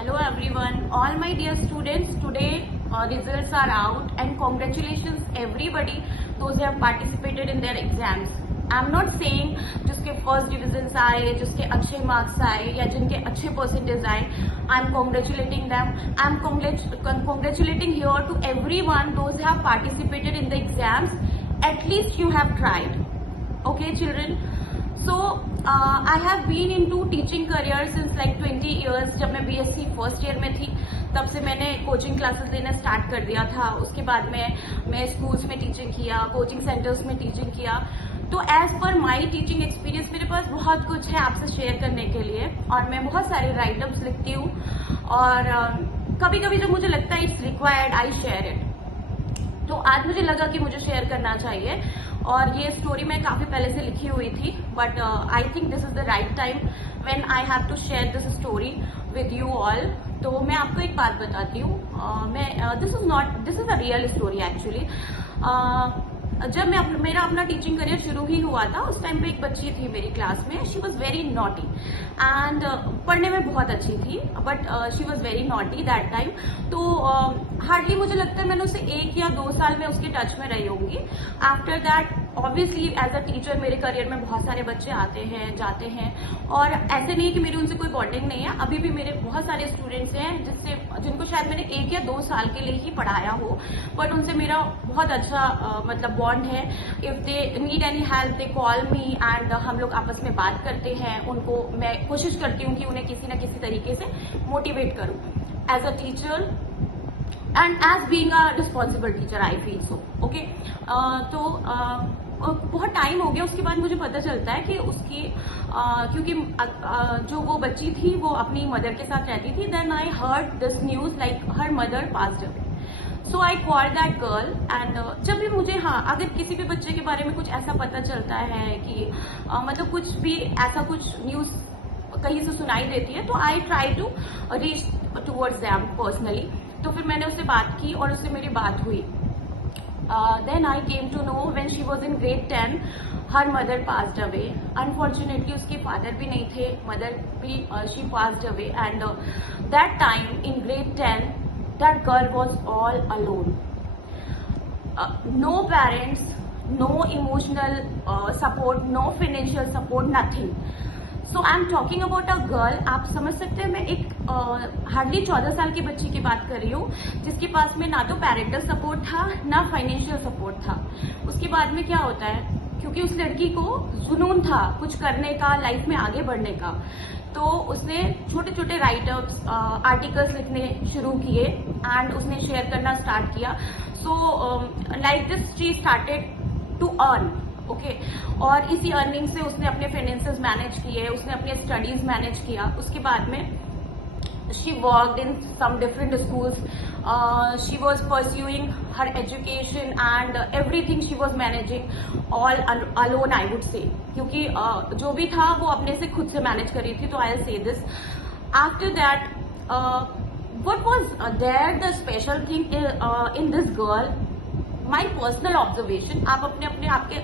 Hello everyone, all my dear students. Today results are out and congratulations everybody those who have participated in their exams. I'm not saying जिसके first divisions आए, जिसके अच्छे marks आए या जिनके अच्छे percentage आए, I am congratulating them. I'm congratulating here to everyone those who have participated in the exams. At least you have tried. Okay children. So I have been into teaching career since like 20 years. जब मैं BSc first year में थी तब से मैंने coaching classes देना start कर दिया था. उसके बाद में मैं स्कूल्स में टीचिंग किया, कोचिंग सेंटर्स में टीचिंग किया. तो as per my teaching experience मेरे पास बहुत कुछ है आपसे शेयर करने के लिए और मैं बहुत सारे राइटअप्स लिखती हूँ और कभी कभी जब मुझे लगता है it's required I share it. तो आज मुझे लगा कि मुझे शेयर करना चाहिए और ये स्टोरी मैं काफी पहले से लिखी हुई थी but I think this is the right time when I have to share this story with you all. तो मैं आपको एक बात बताती हूँ. This is a real story actually. जब मेरा अपना टीचिंग करियर शुरू ही हुआ था उस टाइम पे एक बच्ची थी मेरी क्लास में. She was very naughty and पढ़ने में बहुत अच्छी थी but she was very naughty that time. तो हार्डली मुझे लगता है मैंने उसे 1 या 2 साल में उसके टच में रही होंगी. After that obviously as a teacher मेरे करियर में बहुत सारे बच्चे आते हैं जाते हैं और ऐसे नहीं कि मेरी उनसे कोई बॉन्डिंग नहीं है. अभी भी मेरे बहुत सारे स्टूडेंट्स हैं जिनको शायद मैंने 1 या 2 साल के लिए ही पढ़ाया हो बट उनसे मेरा बहुत अच्छा मतलब बॉन्ड है. If they need any help they call me and हम लोग आपस में बात करते हैं. उनको मैं कोशिश करती हूँ कि उन्हें किसी न किसी तरीके से मोटिवेट करूँ as a teacher and as being a responsible teacher I feel so. Okay. तो बहुत टाइम हो गया उसके बाद मुझे पता चलता है कि उसकी क्योंकि जो वो बच्ची थी वो अपनी मदर के साथ रहती थी. Then I heard this news like her mother passed away. So I call that girl and जब भी मुझे अगर किसी भी बच्चे के बारे में कुछ ऐसा पता चलता है कि मतलब कुछ भी ऐसा कुछ न्यूज कहीं से सुनाई देती है तो I try to reach towards them personally. तो फिर मैंने उससे बात की और उससे मेरी बात हुई. Then I came to know when she was in grade 10, her mother passed away. Unfortunately, उसके father भी नहीं थे, mother भी she passed away. And that time in grade 10, that girl was all alone. No parents, no emotional support, no financial support, nothing. So I am talking about a girl. आप समझ सकते हैं मैं एक हार्डली 14 साल की बच्ची की बात कर रही हूँ जिसके पास में ना तो पेरेंटल सपोर्ट था ना फाइनेंशियल सपोर्ट था. उसके बाद में क्या होता है क्योंकि उस लड़की को जुनून था कुछ करने का, लाइफ में आगे बढ़ने का. तो उसने छोटे छोटे राइटअप्स आर्टिकल्स लिखने शुरू किए एंड उसने शेयर करना स्टार्ट किया. So like this she started to earn. Okay. और इसी अर्निंग से उसने अपने फाइनेंसेस मैनेज किए, उसने अपने स्टडीज मैनेज किया. उसके बाद में she worked in some different schools. She was pursuing her education and everything she was managing all alone I would say. क्योंकि जो भी था वो अपने से खुद से मैनेज कर रही थी. तो I will say this. After that what was there the special thing in this girl. My personal observation, आप अपने आपके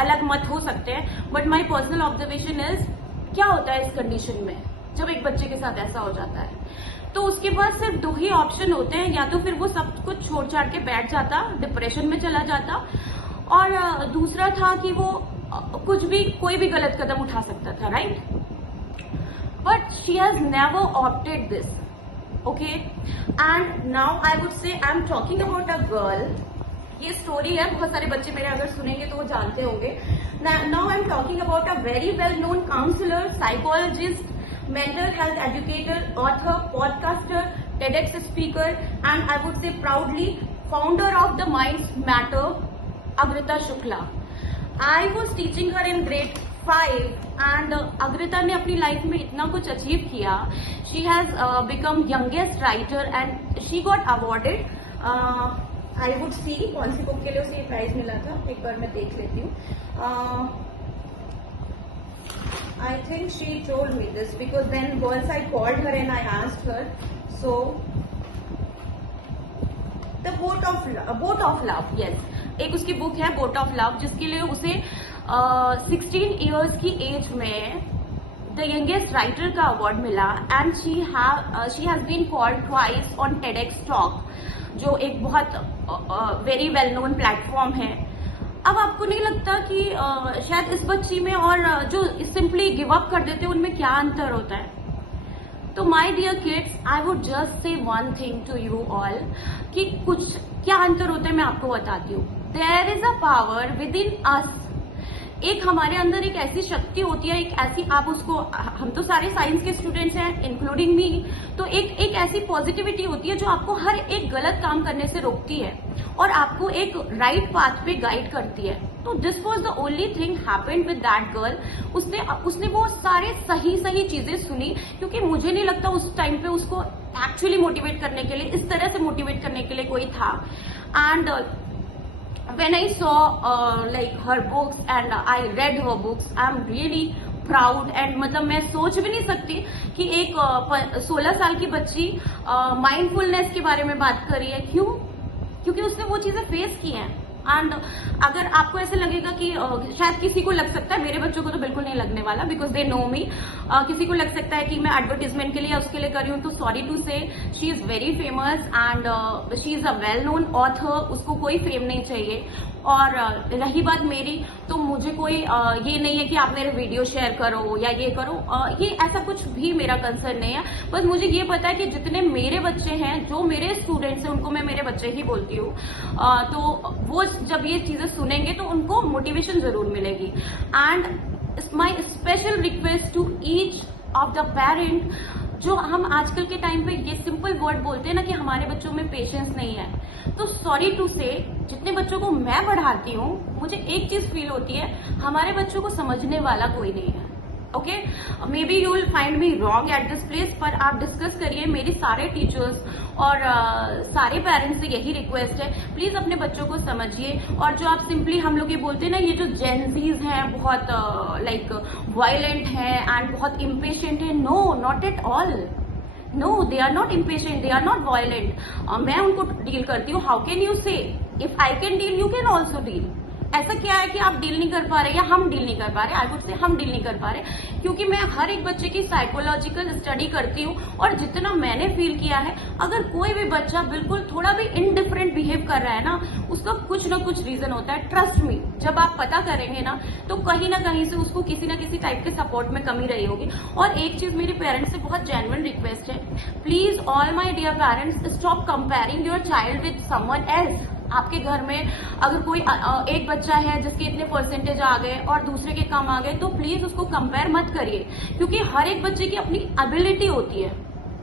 अलग मत हो सकते हैं but my personal observation is क्या होता है इस कंडीशन में जब एक बच्चे के साथ ऐसा हो जाता है तो उसके पास सिर्फ 2 ही ऑप्शन होते हैं. या तो फिर वो सब कुछ छोड़ छाड़ के बैठ जाता, डिप्रेशन में चला जाता और दूसरा था कि वो कुछ भी कोई भी गलत कदम उठा सकता था. Right. But she has never opted this. Okay. And now I would से आई am talking about a girl. ये स्टोरी है, बहुत सारे बच्चे मेरे अगर सुनेंगे तो वो जानते होंगे. Now I am talking about a very well known counsellor, psychologist, mental health educator, author, podcaster, TEDx speaker and I would say proudly founder of the Minds Matter, Agrita Shukla. I was teaching her in grade 5 and Agrita ने अपनी life में इतना कुछ achieve किया. She has become youngest writer and she got awarded. I would see कौन सी book के लिए उसे ये प्राइज मिला था, एक बार मैं देख लेती हूँ. I think she told me this because then once I called her and I asked her. So the boat of love. Yes, एक उसकी बुक है बोट ऑफ लव जिसके लिए उसे 16 इयर्स की एज में द यंगेस्ट राइटर का award मिला and she has been called twice on TEDx talk, जो एक बहुत वेरी वेल नोन प्लेटफॉर्म है। अब आपको नहीं लगता कि शायद इस बच्ची में और जो सिंपली गिव अप कर देते हैं उनमें क्या अंतर होता है? तो my dear kids, I would just say one thing to you all कि कुछ क्या अंतर होता है मैं आपको बताती हूँ। There is a power within us. एक हमारे अंदर एक ऐसी शक्ति होती है, एक ऐसी, आप उसको, हम तो सारे साइंस के स्टूडेंट्स हैं इंक्लूडिंग मी, तो एक ऐसी पॉजिटिविटी होती है जो आपको हर एक गलत काम करने से रोकती है और आपको एक राइट पाथ पे गाइड करती है। तो this was the only thing happened with that girl. उसने वो सारे सही चीजें सुनी, क्योंकि मुझे नहीं लगता उस टाइम पे उसको एक्चुअली मोटिवेट करने के लिए, इस तरह से मोटिवेट करने के लिए कोई था। And when I saw like her books and I read her books, I'm really proud and मतलब मैं सोच भी नहीं सकती कि एक 16 साल की बच्ची माइंडफुलनेस के बारे में बात कर रही है। क्यों? क्योंकि उसने वो चीजें फेस की हैं। एंड अगर आपको ऐसे लगेगा कि शायद किसी को लग सकता है, मेरे बच्चों को तो बिल्कुल नहीं लगने वाला बिकॉज दे नो मी, किसी को लग सकता है कि मैं एडवर्टीजमेंट के लिए उसके लिए कर रही हूँ, तो सॉरी टू से she is very famous and she is a well known author, उसको कोई फेम नहीं चाहिए। और रही बात मेरी, तो मुझे कोई ये नहीं है कि आप मेरे वीडियो शेयर करो या ये करो, ये ऐसा कुछ भी मेरा कंसर्न नहीं है। बस मुझे ये पता है कि जितने मेरे बच्चे हैं, जो मेरे स्टूडेंट्स हैं, उनको मैं मेरे बच्चे ही बोलती हूँ, तो वो जब ये चीजें सुनेंगे तो उनको मोटिवेशन जरूर मिलेगी। And my special request to each of the parent, जो हम आजकल के टाइम पे ये सिंपल वर्ड बोलते हैं ना कि हमारे बच्चों में पेशेंस नहीं है, तो सॉरी टू से, जितने बच्चों को मैं पढ़ाती हूँ, मुझे एक चीज फील होती है, हमारे बच्चों को समझने वाला कोई नहीं है। Okay, may be you will find me wrong at this place, पर आप डिस्कस करिए। मेरी सारे टीचर्स और सारे पेरेंट्स से यही रिक्वेस्ट है, प्लीज अपने बच्चों को समझिए। और जो आप सिंपली, हम लोग ये बोलते हैं ना, ये जो जेनजीज हैं बहुत लाइक वायलेंट हैं एंड बहुत इम्पेशेंट है, no, not at all. No, they are not impatient, they are not violent. मैं उनको डील करती हूँ। How can you say if I can deal, you can also deal? ऐसा क्या है कि आप डील नहीं कर पा रहे या हम डील नहीं कर पा रहे? आई वुड से हम डील नहीं कर पा रहे, क्योंकि मैं हर एक बच्चे की साइकोलॉजिकल स्टडी करती हूँ और जितना मैंने फील किया है, अगर कोई भी बच्चा बिल्कुल थोड़ा भी इनडिफरेंट बिहेव कर रहा है ना, उसका कुछ ना कुछ रीजन होता है। ट्रस्ट मी, जब आप पता करेंगे ना, तो कहीं ना कहीं से उसको किसी ना किसी टाइप के सपोर्ट में कमी रही होगी। और एक चीज मेरे पेरेंट्स से बहुत जेन्युइन रिक्वेस्ट है, please all my dear parents, stop comparing your child with someone else. आपके घर में अगर कोई एक बच्चा है जिसके इतने परसेंटेज आ गए और दूसरे के कम आ गए, तो प्लीज उसको कंपेयर मत करिए, क्योंकि हर एक बच्चे की अपनी एबिलिटी होती है।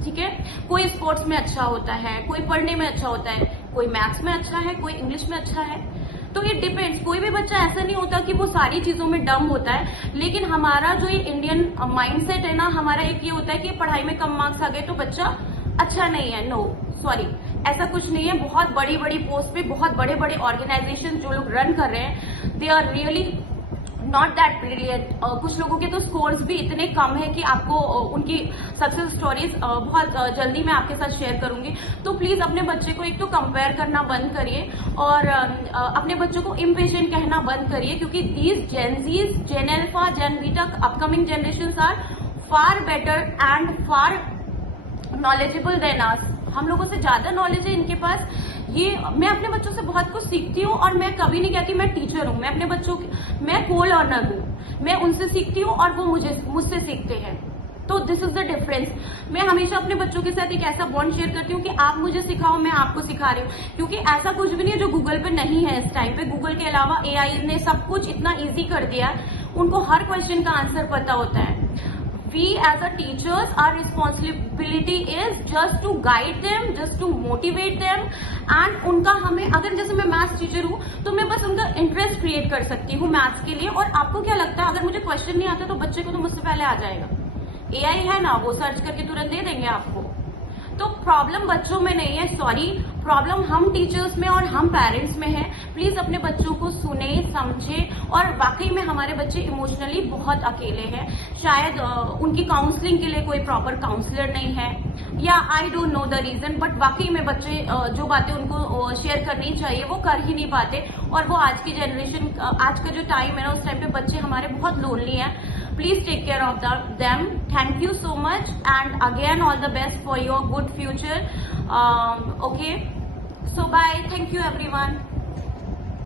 ठीक है, कोई स्पोर्ट्स में अच्छा होता है, कोई पढ़ने में अच्छा होता है, कोई मैथ्स में अच्छा है, कोई इंग्लिश में अच्छा है, तो ये डिपेंड्स। कोई भी बच्चा ऐसा नहीं होता कि वो सारी चीजों में डम होता है, लेकिन हमारा जो ये इंडियन माइंडसेट है ना, हमारा एक ये होता है कि पढ़ाई में कम मार्क्स आ गए तो बच्चा अच्छा नहीं है। नो, सॉरी, ऐसा कुछ नहीं है। बहुत बड़ी बड़ी पोस्ट पे बहुत बड़े बड़े ऑर्गेनाइजेशन जो लोग रन कर रहे हैं, they are really not that brilliant. कुछ लोगों के तो स्कोर्स भी इतने कम है कि आपको उनकी सक्सेस स्टोरीज बहुत जल्दी मैं आपके साथ शेयर करूंगी। तो प्लीज अपने बच्चे को एक तो कंपेयर करना बंद करिए और अपने बच्चों को इम्पेशेंट कहना बंद करिए, क्योंकि these Gen Zs, Gen alpha, Gen beta, upcoming generation are far better and far knowledgeable than us. हम लोगों से ज्यादा नॉलेज है इनके पास। ये मैं अपने बच्चों से बहुत कुछ सीखती हूँ और मैं कभी नहीं कहती मैं टीचर हूँ। मैं अपने बच्चों की, मैं को लर्नर हूँ। मैं उनसे सीखती हूँ और वो मुझसे सीखते हैं। तो दिस इज द डिफरेंस। मैं हमेशा अपने बच्चों के साथ एक ऐसा बॉन्ड शेयर करती हूँ कि आप मुझे सिखाओ, मैं आपको सिखा रही हूँ, क्योंकि ऐसा कुछ भी नहीं है जो गूगल पे नहीं है इस टाइम पे। गूगल के अलावा एआई ने सब कुछ इतना इजी कर दिया है, उनको हर क्वेश्चन का आंसर पता होता है। We as a teachers, our responsibility is just to guide them, just to motivate them, and उनका हमें, अगर जैसे मैं मैथ्स टीचर हूँ तो मैं बस उनका इंटरेस्ट क्रिएट कर सकती हूँ मैथ्स के लिए। और आपको क्या लगता है, अगर मुझे क्वेश्चन नहीं आता तो बच्चे को तो मुझसे पहले आ जाएगा। एआई है ना, वो सर्च करके तुरंत दे देंगे आपको। तो प्रॉब्लम बच्चों में नहीं है, सॉरी, प्रॉब्लम हम टीचर्स में और हम पेरेंट्स में है। प्लीज अपने बच्चों को सुने, समझे। और वाकई में हमारे बच्चे इमोशनली बहुत अकेले हैं। शायद उनकी काउंसलिंग के लिए कोई प्रॉपर काउंसलर नहीं है, या I don't know the reason, but वाकई में बच्चे जो बातें उनको शेयर करनी चाहिए वो कर ही नहीं पाते। और वो आज की जनरेशन, आज का जो टाइम है ना, उस टाइम पे बच्चे हमारे बहुत लोनली हैं। Please take care of them. Thank you so much, and again all the best for your good future. Okay, so bye. Thank you everyone.